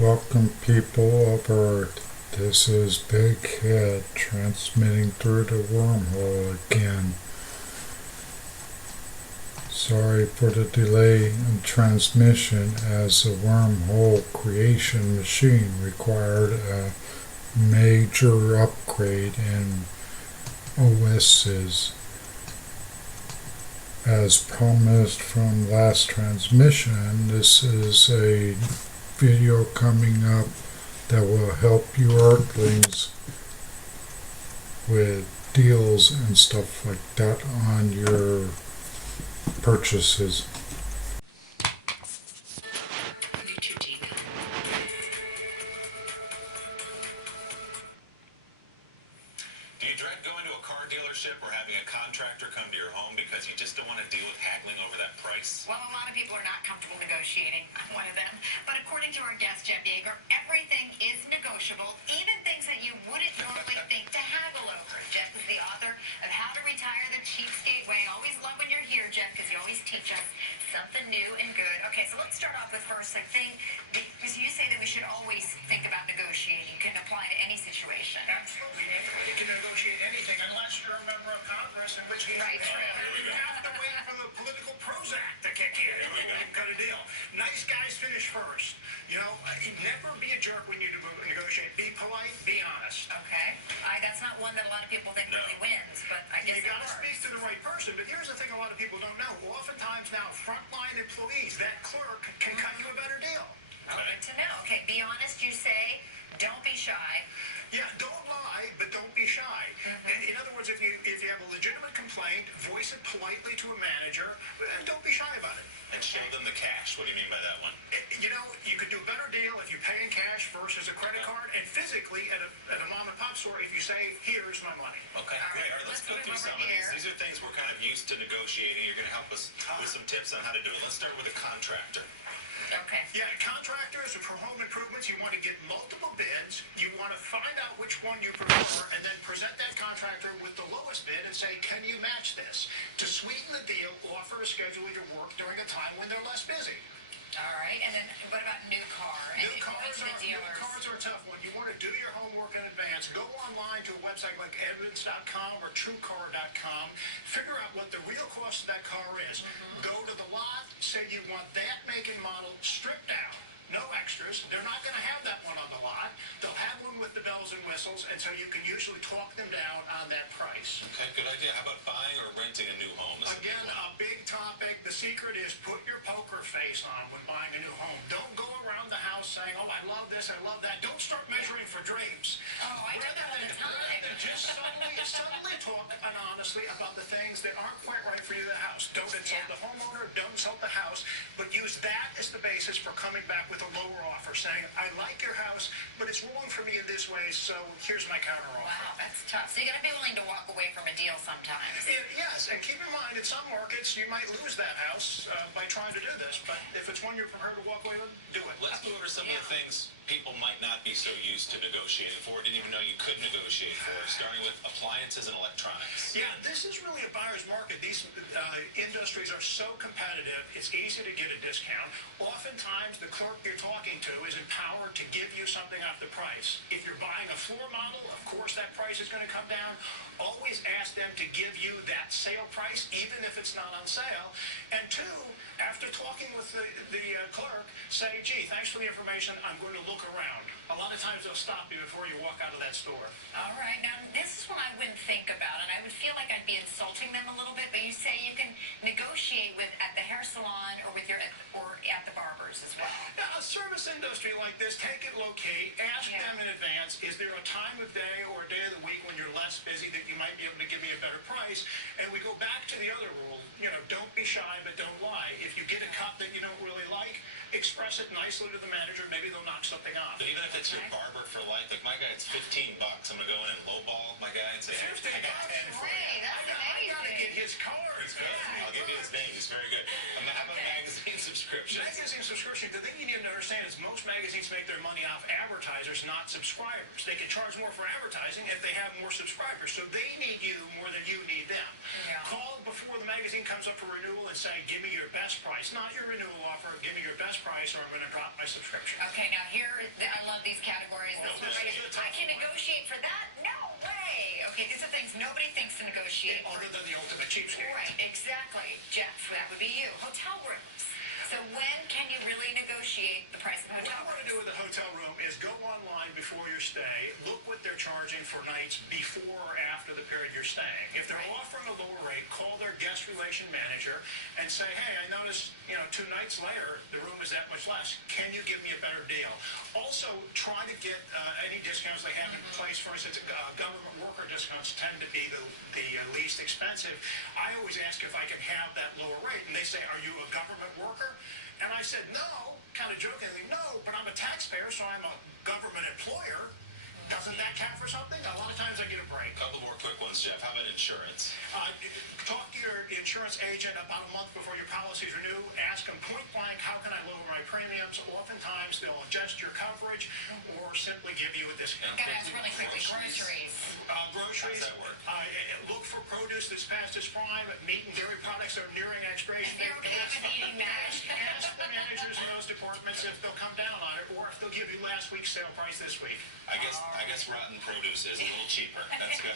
Welcome, people of Earth. This is Big Head transmitting through the wormhole again. Sorry for the delay in transmission, as the wormhole creation machine required a major upgrade in OSs. As promised from last transmission, this is a video coming up that will help you Earthlings with deals and stuff like that on your purchases. Do you dread going to a car dealership or having a contractor come to your home because you just don't want to deal with haggling over that price? Well, a lot of people are not comfortable negotiating. I'm one of them. But according to our guest, Jeff Yeager, everything is negotiable, even things that you wouldn't normally think to haggle over. Jeff is the author of How to Retire the Cheapskate Way. Always love when you're here, Jeff, because you always teach us something new and good. Okay, so let's start off with first, because you say that we should always think about negotiating. Can apply to any situation. Absolutely. Anybody can negotiate anything unless you're a member of Congress, in which case you have to wait for the political Prozac to kick in. You've got a deal. Nice guys finish first. You know, never be a jerk when you negotiate. Be polite, be honest. Okay. That's not one that a lot of people think really wins, but I guess you got to speak to the right person. But here's the thing a lot of people don't know. Oftentimes now, frontline employees, that clerk can cut you a better deal. Good to know. Okay, be honest, you say. Don't be shy. Yeah, don't lie, but don't be shy. And in other words, if you have a legitimate complaint, voice it politely to a manager, and don't be shy about it. And show them the cash. What do you mean by that one? You know, you could do a better deal if you pay in cash versus a credit card, and physically at a mom and pop store if you say, here's my money. Okay, great. All right, let's go through some of these. These are things we're kind of used to negotiating. You're going to help us with some tips on how to do it. Let's start with a contractor. Okay. Yeah, contractors for home improvements, you want to get multiple bids. You want to find out which one you prefer, and then present that contractor with the lowest bid and say, can you match this? To sweeten the deal, offer a schedule of your work during a time when they're less busy. All right, and then what about new car? New cars are a tough one. You want to do your homework in advance. Go online to a website like Edmunds.com or TrueCar.com. Figure out what the real cost of that car is. Go to the lot, say you want that make and model stripped down. No extras. They're not going to have that one on the lot. They'll have one with the bells and whistles, and so you can usually talk them down on that price. Okay, good idea. How about buying or renting a new home? Again, a big topic. The secret is put your poker face on when buying a new home. Don't go around the house saying, oh, I love this, I love that. Don't start measuring for drapes. Oh, I do that all the time. Just suddenly talk and honestly about the things that aren't quite right for you in the house. Don't insult the homeowner, don't insult the house, but use that as the basis for coming back with a lower offer, saying, I like your house, but it's wrong for me in this way, so here's my counter offer. Wow, that's tough. So you got to be willing to walk away from a deal sometimes. Yes, and keep in mind, in some markets, you might lose that house by trying to do this, but if it's one you're prepared to walk away with, do it. Let's go over some of the things people might not be so used to negotiating for, didn't even know you could negotiate for, starting with appliances and electronics. Yeah, this is really a buyer's market. These industries are so competitive, it's easy to get a discount. Oftentimes, the clerk you're talking to is empowered to give you something off the price. If you're buying a floor model, of course that price is going to come down. Always ask them to give you that sale price, even if it's not on sale. And two, after talking with the clerk, say, gee, thanks for the information, I'm going to look around. A lot of times they'll stop you before you walk out of that store. All right, now this is one I wouldn't think about, and I would feel like I'd be insulting them a little bit, but you say you can negotiate with at the hair salon or at the barber's as well. Now, a service industry like this, take it low-key, ask them in advance, is there a time of day or a day of the week when you're less busy that you might be able to give me a better price? And we go back to the other rule, don't be shy, but don't lie. If you get a cut that you don't really like, express it nicely to the manager, maybe they'll knock something off. But even if it's your barber for life, like my guy, it's $15. I'm going to go in and lowball my guy and say, hey, I got 10 for you. Hey, that's I got to amazing. get his cards. I'll give you his name. He's very good. How about magazine subscriptions? Magazine subscription, the thing you need to understand is most magazines make their money off advertisers, not subscribers. They can charge more for advertising if they have more subscribers. So they need you more than you need them. Yeah. Call before the magazine comes up for renewal and say, give me your best price, not your renewal offer. Give me your best price or I'm going to drop my subscription. Okay, now here, I love these categories. Well, This one this right is here. the tough I can one. negotiate for that? No way. Okay, these are things nobody thinks to negotiate. Other than the ultimate cheapskate. Right, exactly. Jeff, that would be you. Hotel rooms. So when can you really negotiate the price of a What hotel you want to room? do with a hotel room is go online before your stay, look what they're charging for nights before or after the period you're staying. If they're Right. offering a lower rate, call their guest relation manager and say, hey, I noticed, 2 nights later, the room is that much less. Can you give me a better deal? Also, try to get any discounts they have in place. For instance, government worker discounts tend to be the least expensive. I always ask if I can have that lower rate, and they say, are you a government worker? And I said, no, kind of jokingly, no, but I'm a taxpayer, so I'm a government employer. Doesn't that count for something? A lot of times I get a break. A couple more quick ones, Jeff. How about insurance? Talk to your insurance agent about a month before your policies renew. Ask them point blank, how can I lower my premiums? Oftentimes they'll adjust your coverage or simply give you a discount. Gotta ask really quickly, groceries. Groceries. How's that work? Look for produce that's past its prime. Meat and dairy products are nearing expiration If you're okay with eating that. Ask the managers in those departments if they'll come down on it or if they'll give you last week's sale price this week. I guess rotten produce is a little cheaper. That's good.